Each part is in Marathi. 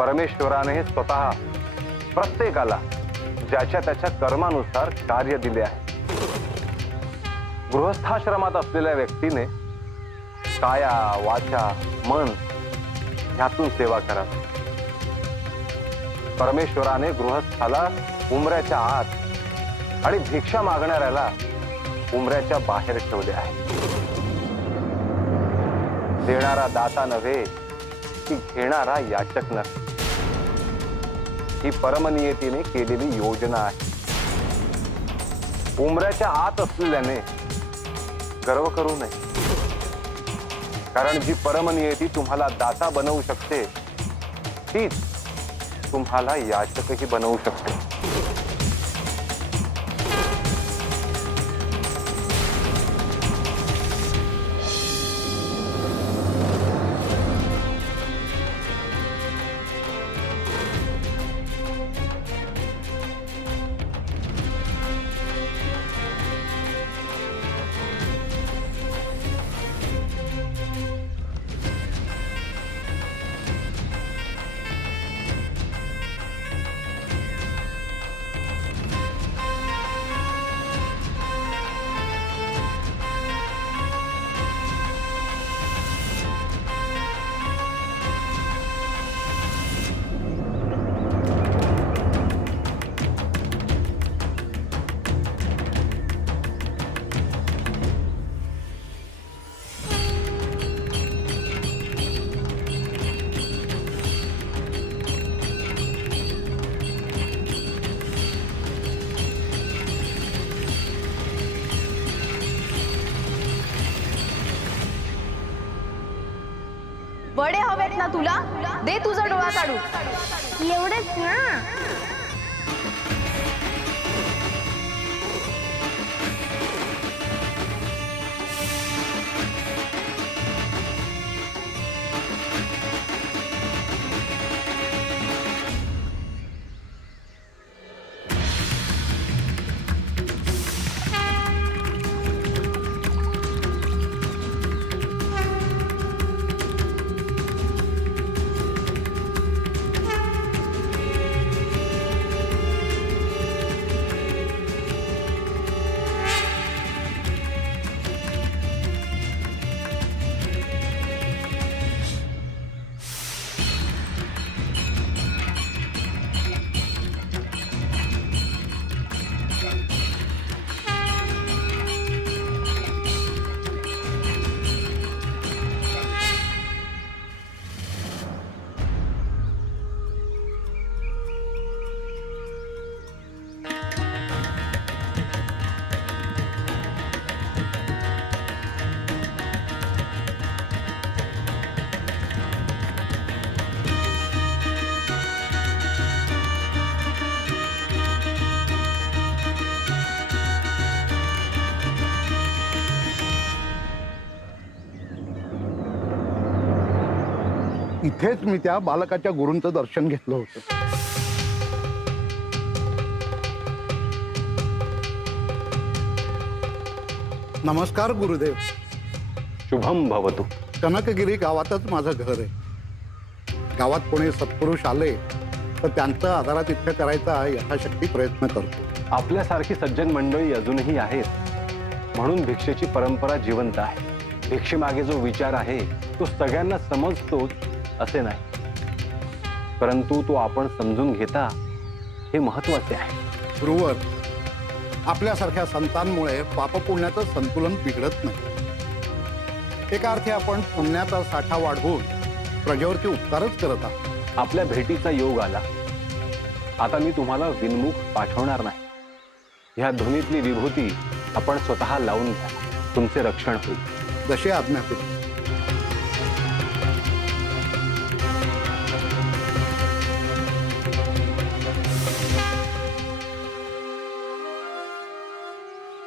परमेश्वराने स्वतः प्रत्येकाला ज्याच्या त्याच्या कर्मानुसार कार्य दिले आहे। गृहस्थाश्रमात असलेल्या व्यक्तीने काया वाचा मन ह्यातून सेवा करावी। परमेश्वराने गृहस्थाला उमऱ्याच्या आत आणि भिक्षा मागणाऱ्याला उमऱ्याच्या बाहेर ठेवले आहे। देणारा दाता नव्हे की घेणारा याचक नव्हे, ही परमनियतीने केलेली योजना आहे। उमऱ्याच्या आत असलेल्याने गर्व करू नये, कारण जी परमनियती तुम्हाला दाता बनवू शकते तीच तुम्हाला याचकही बनवू शकते। वडे हवेत ना तुला? दे तुझा डोळा काढू। एवढंच ना? इथेच मी त्या बालकाच्या गुरूंचं दर्शन घेतलं होतं। नमस्कार गुरुदेव। शुभम भवतु। कनकगिरी गावातच माझं घर आहे। गावात कोणी सत्पुरुष आले तर त्यांचा आदरातिथ्य करायचा यथाशक्ती प्रयत्न करतो। आपल्यासारखी सज्जन मंडळी अजूनही आहेत, म्हणून भिक्षेची परंपरा जिवंत आहे। भिक्षेमागे जो विचार आहे तो सगळ्यांना समजतोच असे नाही, परंतु तो आपण समजून घेता हे महत्त्वाचे आहे। गुरुवर, आपल्यासारख्या संतांमुळे पापपुण्याचं संतुलन बिघडत नाही। एका अर्थी आपण पुण्याचा साठा वाढवून प्रजेवरती उपकारच करत आहात। आपल्या भेटीचा योग आला, आता मी तुम्हाला विनमुख पाठवणार नाही। ह्या ध्वनीतली विभूती आपण स्वतः लावून घ्या, तुमचे रक्षण होईल। जशी आज्ञा करू।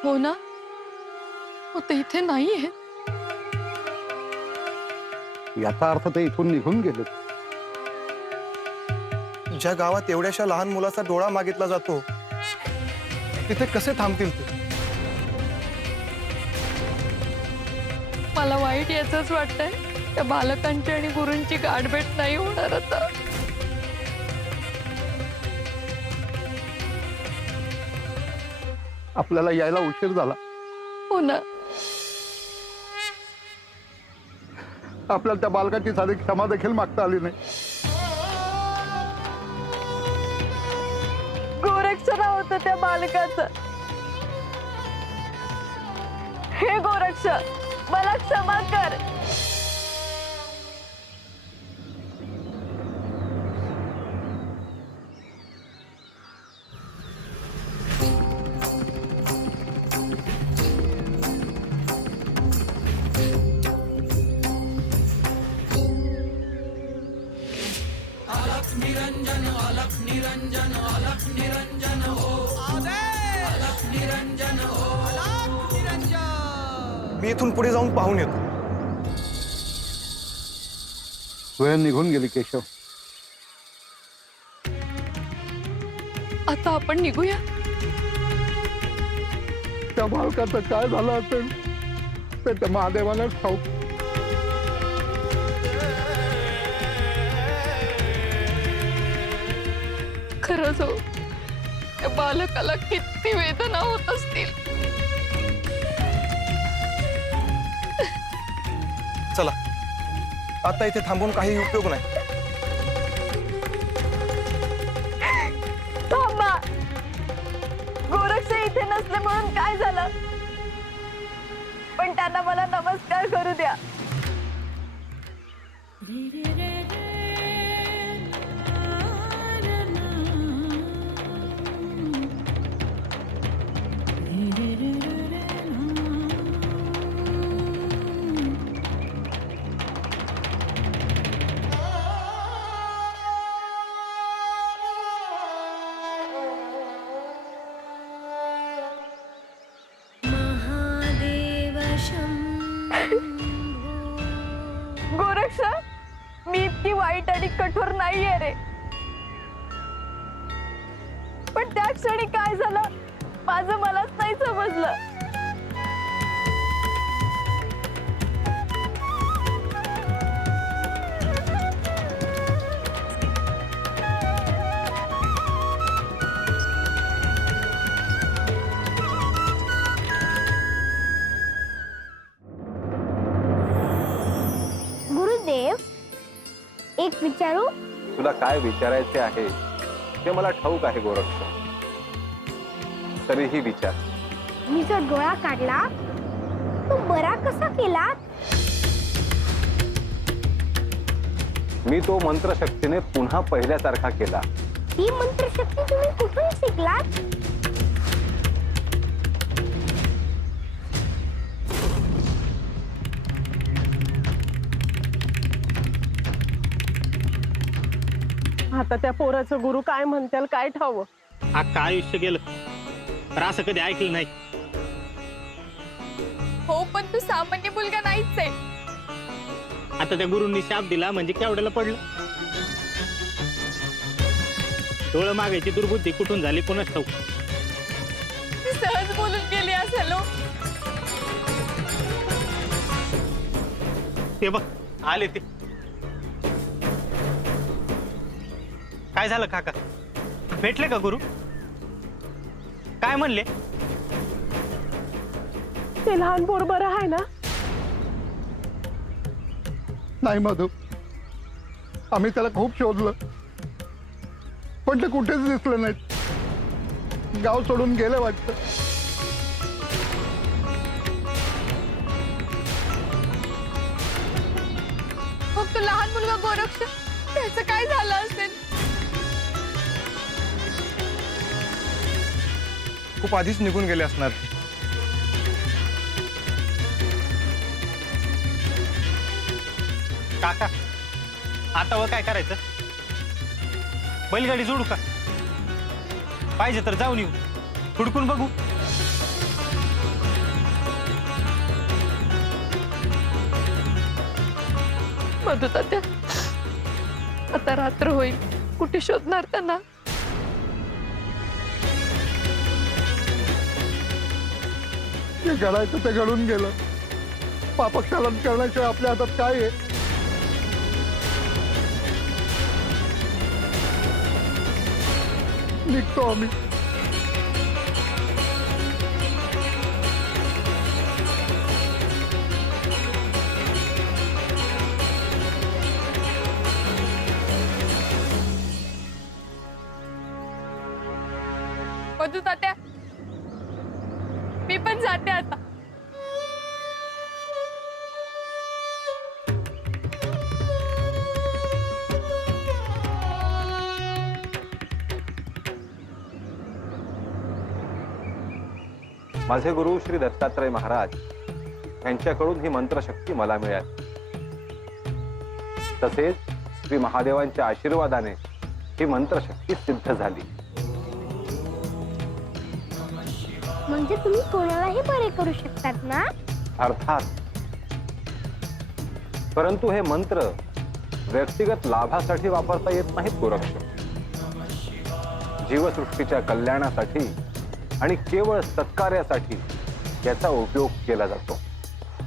हो ना? हो, ते इथे नाहीये। याचा अर्थ ते इथून निघून गेले। ज्या गावात एवढ्याशा लहान मुलाचा डोळा मागितला जातो तिथे कसे थांबतील ते? मला वाईट याचंच वाटतंय, त्या बालकांची आणि गुरूंची गाठभेट नाही होणार आता। आपल्याला यायला उशीर झाला. हो ना. आपल्याला त्या बालकाची साधी क्षमा देखील मागता आली नाही. गोरक्षरा होतं त्या बालकाचं. हे गोरक्ष, मला क्षमा कर. मी इथून पुढे जाऊन पाहून येतो. वेळ निघून गेली केशव. आता आपण निघूया. त्या बालकाचं काय झालं असेल ते त्या महादेवालाच ठाऊक. खरंच हो, त्या बालकाला किती वेदना होत असतील. चला, आता इथे थांबून काही उपयोग नाही. थांबा. गोरक्ष इथे नसले म्हणून काय झालं, पण त्यांना मला नमस्कार करू द्या. गोरक्ष, मी इतकी वाईट आणि कठोर नाहीये रे. पण त्या क्षणी काय झालं माझं मलाच नाही समजलं. गुरुदेव, एक विचारू? तुला काय विचारायचे आहे ते मला ठाऊक आहे गोरक्ष. तरीही विचार. मी जो डोळा काढला तो बरा कसा केला? मी तो मंत्रशक्तीने पुन्हा पहिल्यासारखा केला. ही मंत्रशक्ती तुम्ही कुठून शिकलात? आता त्या पोराचं गुरु काय म्हणतील काय ठाव. अख्खं आयुष्य गेलं तर असं कधी ऐकलं नाही. हो, पण तू सामान्य मुलगा नाहीच आहे. आता त्या गुरूंनी शाप दिला म्हणजे केवढ्याला पडलं. डोळं मागायची दुर्बुद्धी कुठून झाली कोणाच ठाऊक. सहज बोलून गेली असेल हो. ते बघ आले ते. काय झालं काका, भेटले का गुरु? काय म्हणले? ते लहान पोर बरं आहे ना? नाही मधू, आम्ही त्याला खूप शोधलं पण ते कुठेच दिसलं नाहीत. गाव सोडून गेले वाटतं. मग तो लहान मुलगा गोरक्ष, त्याचं काय झालं असेल? खूप आधीच निघून गेले असणार. काका, आता व काय करायचं? बैलगाडी जोडू का? पाहिजे तर जाऊन येऊ, हुडकून बघू. मधु तात्या, आता रात्र होईल, कुठे शोधणार त्यांना? जे घडायचं ते घडून गेलं. पापक्षालन करण्याशिवाय आपल्या हातात काय आहे? निघतो आम्ही. बघू तात्या, मी पण जाते आता. माझे गुरु श्री दत्तात्रय महाराज यांच्याकडून ही मंत्रशक्ती मला मिळाली. तसेच श्री महादेवांच्या आशीर्वादाने ही मंत्रशक्ती सिद्ध झाली. म्हणजे तुम्ही कोणालाही बरे करू शकतात ना? अर्थात. परंतु हे मंत्र व्यक्तिगत लाभासाठी वापरता येत नाहीत गोरक्ष. जीवसृष्टीच्या कल्याणासाठी आणि केवळ सत्कार्यासाठी याचा उपयोग केला जातो.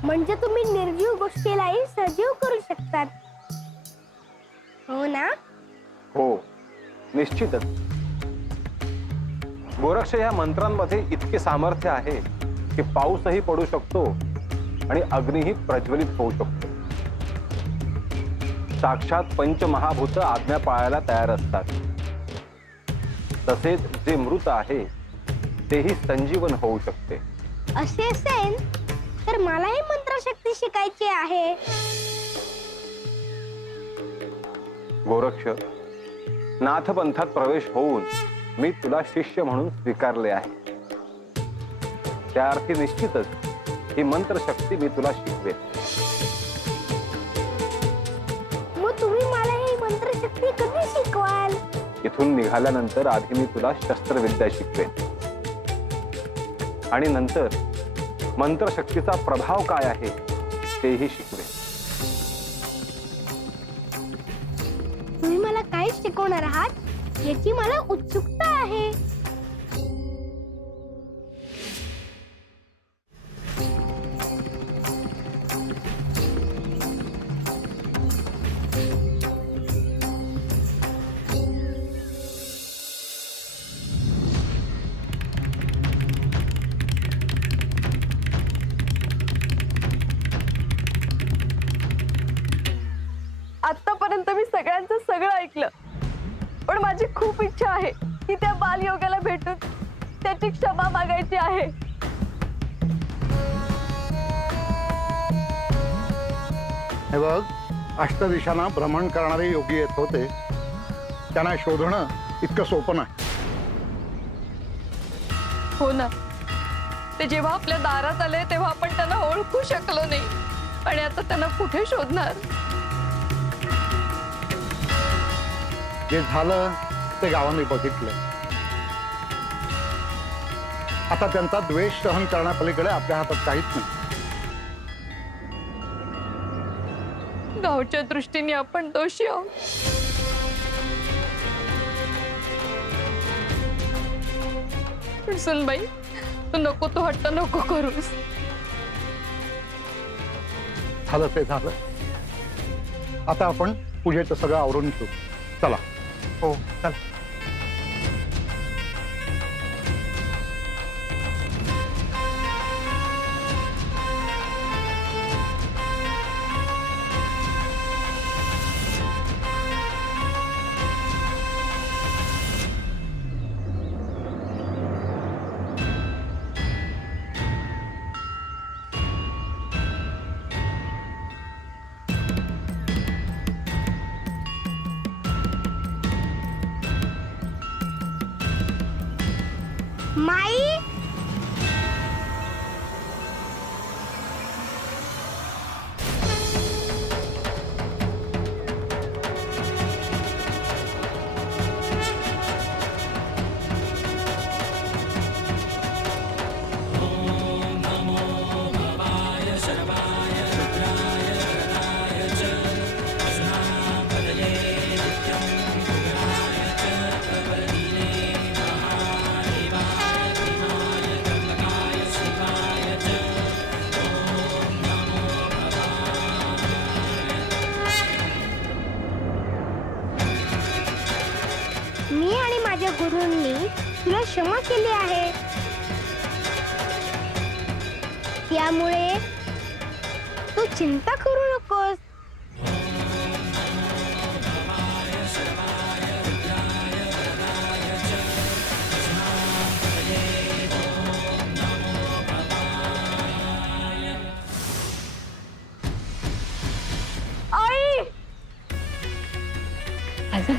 म्हणजे तुम्ही निर्जीव गोष्टीलाही सजीव करू शकतात, हो ना? हो, निश्चितच. गोरक्ष या मंत्रांमध्ये इतके सामर्थ्य आहे की पाऊसही पडू शकतो आणि अग्निही प्रज्वलित होऊ शकतो. साक्षात पंचमहाभूत आज्ञा पाळायला तयार असतात. तसेच जे मृत आहे तेही संजीवन होऊ शकते. असे असेल तर मलाही मंत्रशक्ती शिकायची आहे. गोरक्ष, नाथपंथात प्रवेश होऊन मी तुला शिष्य म्हणून स्वीकारले आहे. त्या अर्थी निश्चितच ही मंत्रशक्ती मी तुला शिकवेन. मग तुम्ही मला ही मंत्रशक्ती कधी शिकवाल? इथून निघाल्यानंतर आधी मी तुला शस्त्रविद्या शिकवेन आणि नंतर मंत्रशक्तीचा प्रभाव काय आहे तेही शिकवेन. तुम्ही मला काय शिकवणार आहात याची मला उत्सुकता आहे. आतापर्यंत मी सगळ्यांचं सगळं ऐकलं, पण माझी खूप इच्छा आहे की त्या बालयोगाला भेटून त्याची क्षमा मागायची आहे. हे बघ, अष्टदिशांना भ्रमण करणारे योगी येत होते. त्यांना शोधणं इतकं सोपं नाही. हो ना, ते जेव्हा आपल्या दारात आले तेव्हा आपण त्यांना ओळखू शकलो नाही, आणि आता त्यांना कुठे शोधणार? जे झालं ते गावाने बघितलं. आता त्यांचा द्वेष सहन करण्यापलीकडे आपल्या हातात काहीच नाही. गावच्या दृष्टीने आपण दोषी आहोत. पण सुनबाई, तू नको, तू हट्ट नको करूस. झालं ते झालं. आता आपण पूजेचं सगळं आवरून घेऊ. चला. हो, चल. माई, मी आणि माझ्या गुरूंनी तुला क्षमा केली आहे. त्यामुळे तू चिंता करू नकोस.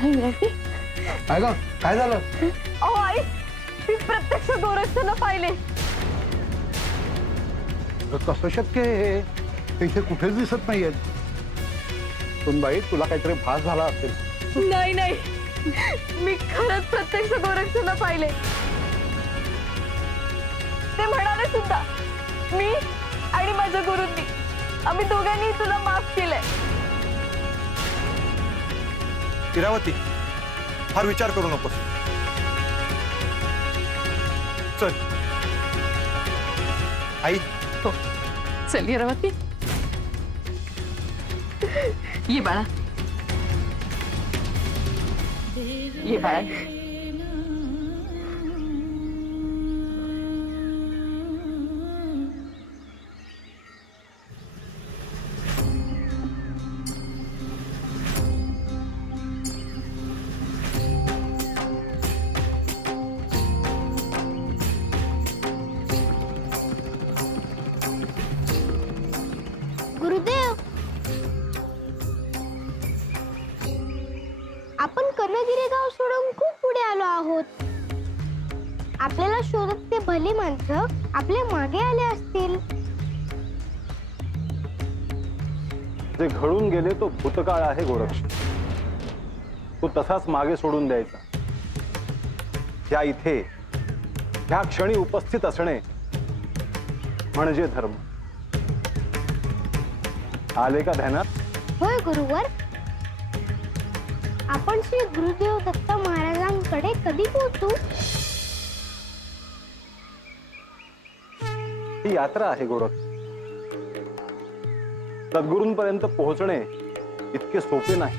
नाही मिळाली. काय ग काय झालं? अहो आई, मी प्रत्यक्ष गोरक्षाला पाहिले. कसं शक्य आहे ते इथे कुठेच दिसत नाहीयेत. सुनबाई, तुला काहीतरी भास झाला असेल. नाही नाही, मी खरंच प्रत्यक्ष गोरक्षाला पाहिले. ते म्हणाले सुद्धा, मी आणि माझ्या गुरूंनी आम्ही दोघांनी तुला माफ केलंय. इरावती, फार विचार करू नकोस. चल आई, हो चल इरावती, ये बाळा, ये बाळा. गुरुदेव, आपण कर्णगिरी गाव सोडून खूप पुढे आलो आहोत. आपल्याला शोधत ते भले माणसं आपल्या मागे आले असतील. जे घडून गेले तो भूतकाळ आहे गोरक्ष. तो तसाच मागे सोडून द्यायचा. या इथे ह्या क्षणी उपस्थित असणे म्हणजे धर्म. आले का ध्यानात? होय गुरुवर. आपण श्री गुरुदेव दत्त महाराजांकडे कधी पोहोचू? ही यात्रा आहे गोरक्ष. सद्गुरूंपर्यंत पोहोचणे इतके सोपे नाही.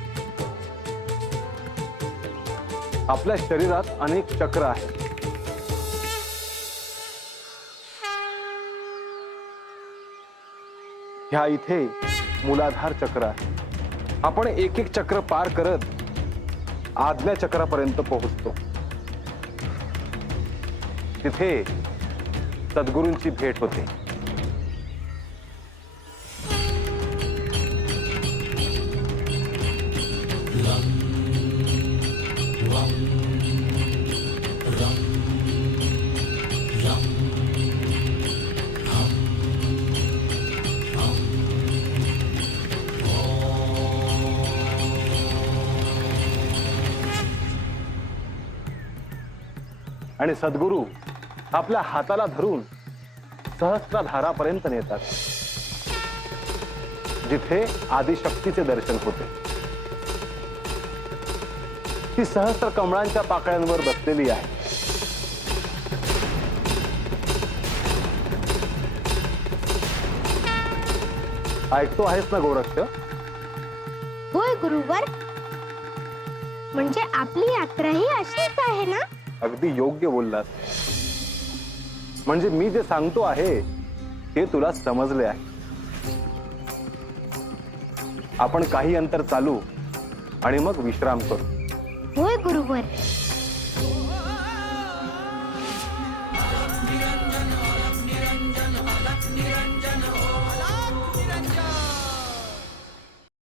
आपल्या शरीरात अनेक चक्र आहेत. ह्या इथे मूलाधार चक्र आहे. आपण एक एक चक्र पार करत आज्ञा चक्रापर्यंत पोहोचतो. तिथे सद्गुरूंची भेट होते. आणि सद्गुरू आपल्या हाताला धरून सहस्त्रधारापर्यंत नेतात, जिथे आदिशक्तीचे दर्शन होते. ती सहस्त्र कमळांच्या पाकळ्यांवर बसलेली आहे. ऐकतो आहेस ना गोरक्ष? होय गुरुवर. म्हणजे आपली यात्रा ही अशीच आहे ना? अगदी योग्य बोललास. म्हणजे मी जे सांगतो आहे ते तुला समजले आहे. आपण काही अंतर चालू आणि मग विश्राम करू. होय गुरुवर.